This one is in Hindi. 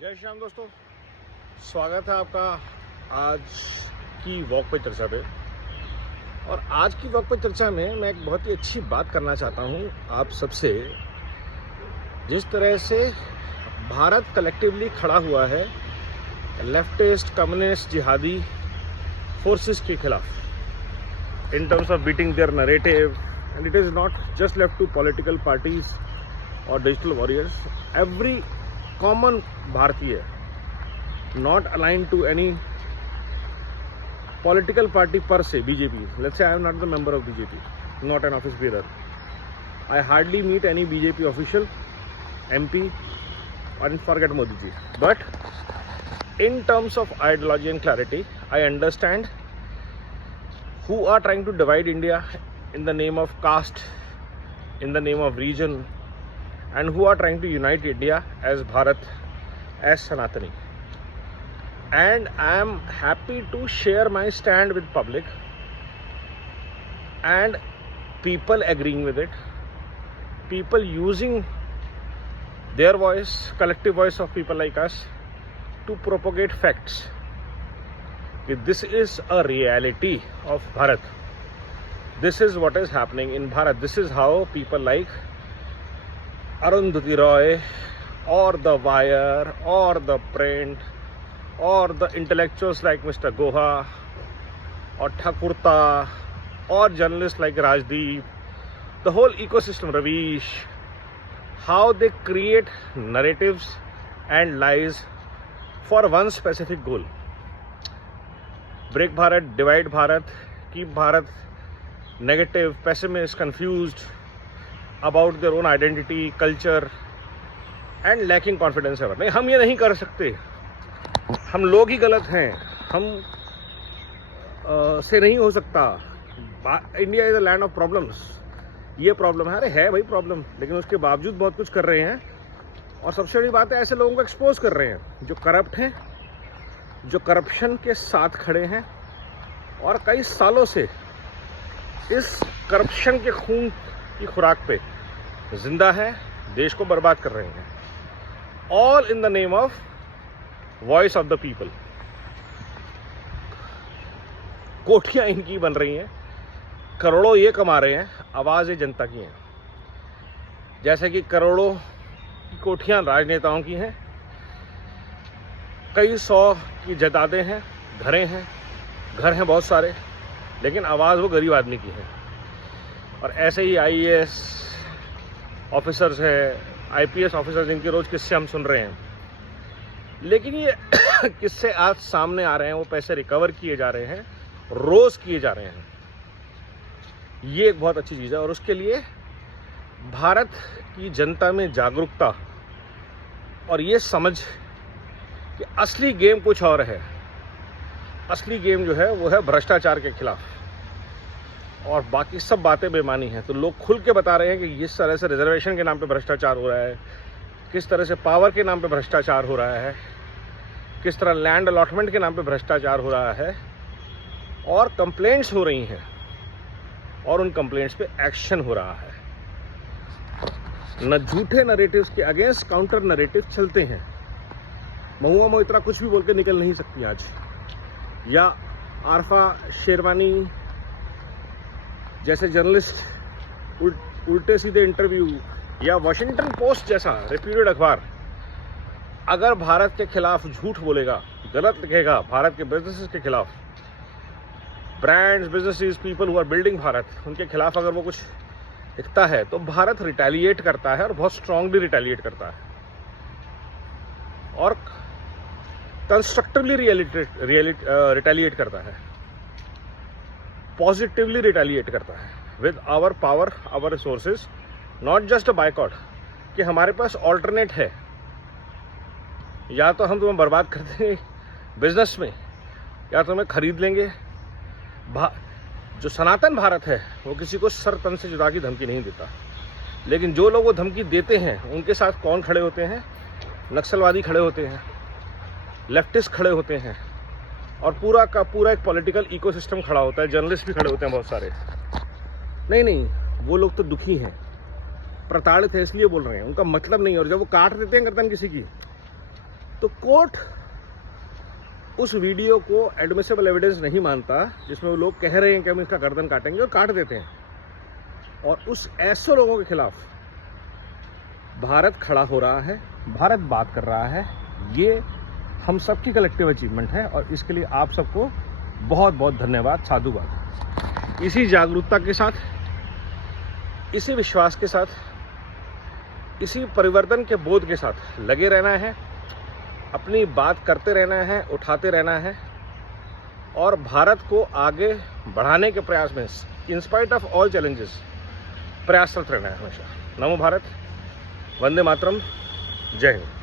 जय श्री राम दोस्तों, स्वागत है आपका आज की वॉक पे चर्चा पे। और आज की वॉक पे चर्चा में मैं एक बहुत ही अच्छी बात करना चाहता हूँ आप सबसे। जिस तरह से भारत कलेक्टिवली खड़ा हुआ है लेफ्टिस्ट कम्युनिस्ट जिहादी फोर्सेस के खिलाफ in terms of beating their narrative, and it is not just left to political parties और digital warriors. Every common Bharatiya, not aligned to any political party per se, BJP. Let's say I am not the member of BJP, not an office bearer. I hardly meet any BJP official, MP, and forget Modi ji. But in terms of ideology and clarity, I understand who are trying to divide India in the name of caste, in the name of region, and who are trying to unite India as Bharat, as Sanatani. And I am happy to share my stand with public and people agreeing with it, people using their voice, collective voice of people like us to propagate facts. This is a reality of Bharat. This is what is happening in Bharat. This is how people like Arundhati Roy or The Wire or The Print or the intellectuals like Mr. Goha or Thakurta or journalists like Rajdeep, the whole ecosystem, Ravish, how they create narratives and lies for one specific goal. Break Bharat, divide Bharat, keep Bharat negative, pessimist, confused about their own identity, culture and lacking confidence ever. नहीं, हम ये नहीं कर सकते, हम लोग ही गलत हैं, हम से नहीं हो सकता। India is a land of problems. ये प्रॉब्लम है, अरे है भाई प्रॉब्लम, लेकिन उसके बावजूद बहुत कुछ कर रहे हैं। और सबसे बड़ी बात है, ऐसे लोगों को एक्सपोज कर रहे हैं जो करप्ट हैं, जो करप्शन के साथ खड़े हैं और कई सालों से इस करप्शन के खून की खुराक पे जिंदा है, देश को बर्बाद कर रहे हैं। All in the name of voice of the people. कोठियां इनकी बन रही हैं, करोड़ों ये कमा रहे हैं, आवाज ये जनता की है। जैसे कि करोड़ों की कोठियां राजनेताओं की हैं, कई सौ की जायदादें हैं, घर हैं बहुत सारे, लेकिन आवाज वो गरीब आदमी की है। और ऐसे ही आईएएस ऑफिसर्स हैं, आईपीएस ऑफिसर्स, जिनके रोज किस्से हम सुन रहे हैं, लेकिन ये किस्से आज सामने आ रहे हैं, वो पैसे रिकवर किए जा रहे हैं, रोज किए जा रहे हैं। ये एक बहुत अच्छी चीज़ है और उसके लिए भारत की जनता में जागरूकता और ये समझ कि असली गेम कुछ और है। असली गेम जो है वो है भ्रष्टाचार के खिलाफ, और बाकी सब बातें बेमानी हैं। तो लोग खुल के बता रहे हैं कि इस तरह से रिजर्वेशन के नाम पे भ्रष्टाचार हो रहा है, किस तरह से पावर के नाम पे भ्रष्टाचार हो रहा है, किस तरह लैंड अलॉटमेंट के नाम पे भ्रष्टाचार हो रहा है, और कंप्लेंट्स हो रही हैं और उन कंप्लेंट्स पे एक्शन हो रहा है। न झूठे नरेटिव्स के अगेंस्ट काउंटर नरेटिव चलते हैं। महुआ मोइत्रा कुछ भी बोल के निकल नहीं सकती आज, या आरफा शेरवानी जैसे जर्नलिस्ट उल्टे सीधे इंटरव्यू, या वॉशिंगटन पोस्ट जैसा रेप्यूटेड अखबार अगर भारत के खिलाफ झूठ बोलेगा, गलत लिखेगा भारत के बिजनेसेस के खिलाफ, brands, businesses, people who are building Bharat, उनके खिलाफ अगर वो कुछ लिखता है, तो भारत रिटेलिएट करता है और बहुत स्ट्रांगली रिटेलिएट करता है और कंस्ट्रक्टिवली रिटेलिएट करता है, पॉजिटिवली रिटेलिएट करता है with our power, our resources, not just a boycott कि हमारे पास ऑल्टरनेट है, या तो हम तुम्हें बर्बाद कर देंगे बिजनेस में, या तो हमें खरीद लेंगे। जो सनातन भारत है वो किसी को सर तन से जुदा की धमकी नहीं देता, लेकिन जो लोग वो धमकी देते हैं उनके साथ कौन खड़े होते हैं? नक्सलवादी खड़े होते हैं, लेफ्टिस्ट खड़े होते हैं, और पूरा का पूरा एक पॉलिटिकल इकोसिस्टम खड़ा होता है, जर्नलिस्ट भी खड़े होते हैं बहुत सारे। नहीं, वो लोग तो दुखी हैं, प्रताड़ित है, इसलिए बोल रहे हैं, उनका मतलब नहीं। और जब वो काट देते हैं गर्दन किसी की, तो कोर्ट उस वीडियो को एडमिसिबल एविडेंस नहीं मानता जिसमें वो लोग कह रहे हैं कि हम इसका गर्दन काटेंगे, और काट देते हैं। और उस ऐसे लोगों के खिलाफ भारत खड़ा हो रहा है, भारत बात कर रहा है। ये हम सबकी कलेक्टिव अचीवमेंट है और इसके लिए आप सबको बहुत बहुत धन्यवाद, साधुवाद। इसी जागरूकता के साथ, इसी विश्वास के साथ, इसी परिवर्तन के बोध के साथ लगे रहना है, अपनी बात करते रहना है, उठाते रहना है और भारत को आगे बढ़ाने के प्रयास में in spite of all challenges प्रयासरत रहना है हमेशा। नमो भारत, वंदे मातरम, जय हिंद।